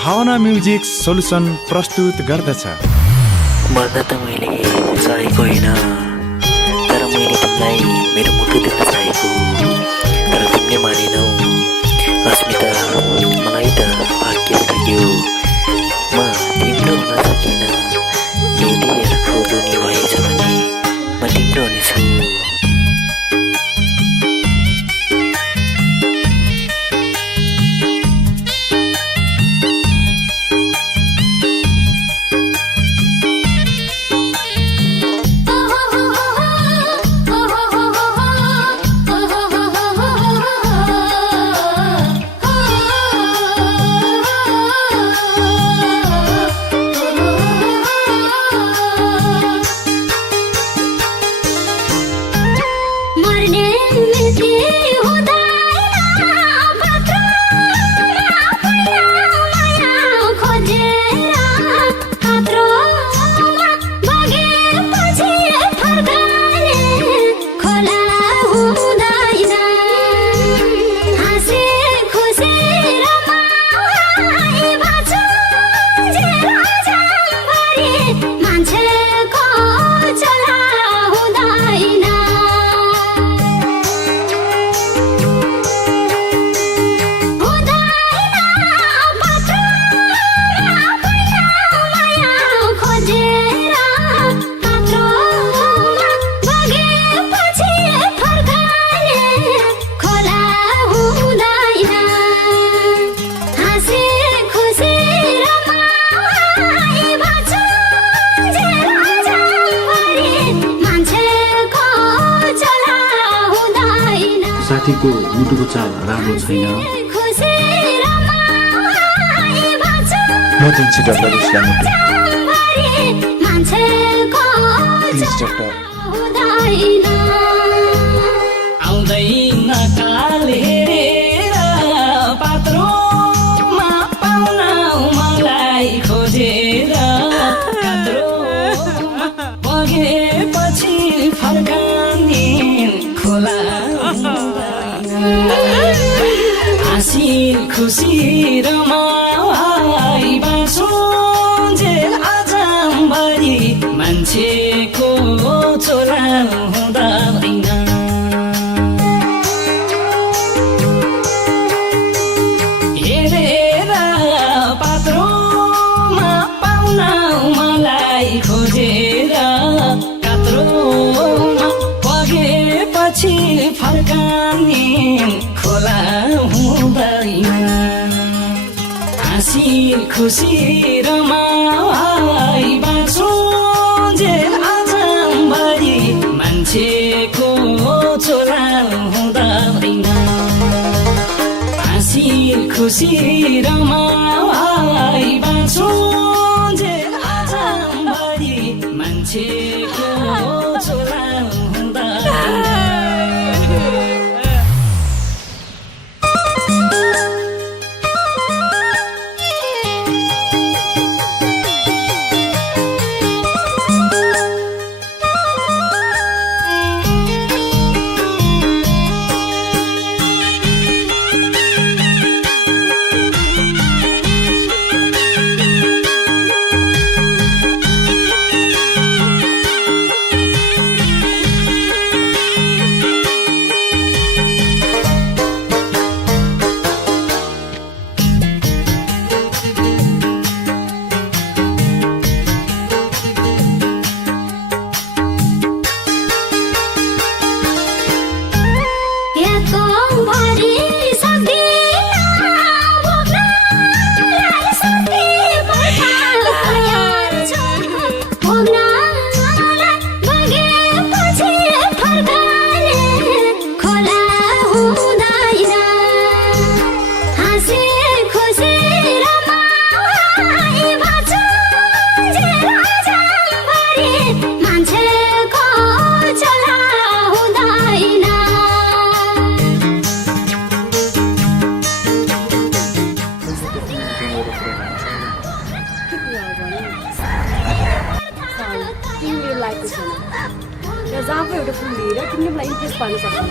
भावना music solution प्रस्तुत गर्दछ। मर्दा त मैले चाहेको होइन, तर मैले तिमीलाई मेरो मुटु दिन चाहेको, तर तिमीले मानेनौ। अस्मिता मलाई त भाग्य लाग्यो, म तिम्रो हुन सकिनँ। यदि अर्को दुनी भएछ भने म तिम्रो हुनेछु। साथीको मुटुको चाल राम्रो छैन। म दिन्छु डाक्टर उसलाई मुटु। Please doctor. आउँदैन काल हेरेर पात्रोमा पाउन मलाई खोजेर, कात्रोमा बगेपछि फर्काने खोला हाँसी खुसी रमाई बाँचुन्जेल आजभरि मान्छेको छोरा हुँदैन। हेरेर पात्रोमा पाउन मलाई खोजेर, कात्रोमा बगेपछि फर्काने खोला हुँदैन। हाँसी खुसी रमाई बाँचुन्जेल आजभरि मान्छेको छोरा हुँदैन। हाँसी खुसी रमाई बाँचुन्जेल आजभरि मान्छेको छोरा हुँदैन। जहाँ एउटा फुल लिएर तिमीले मलाई इम्प्रेस पार्न सक्छौ।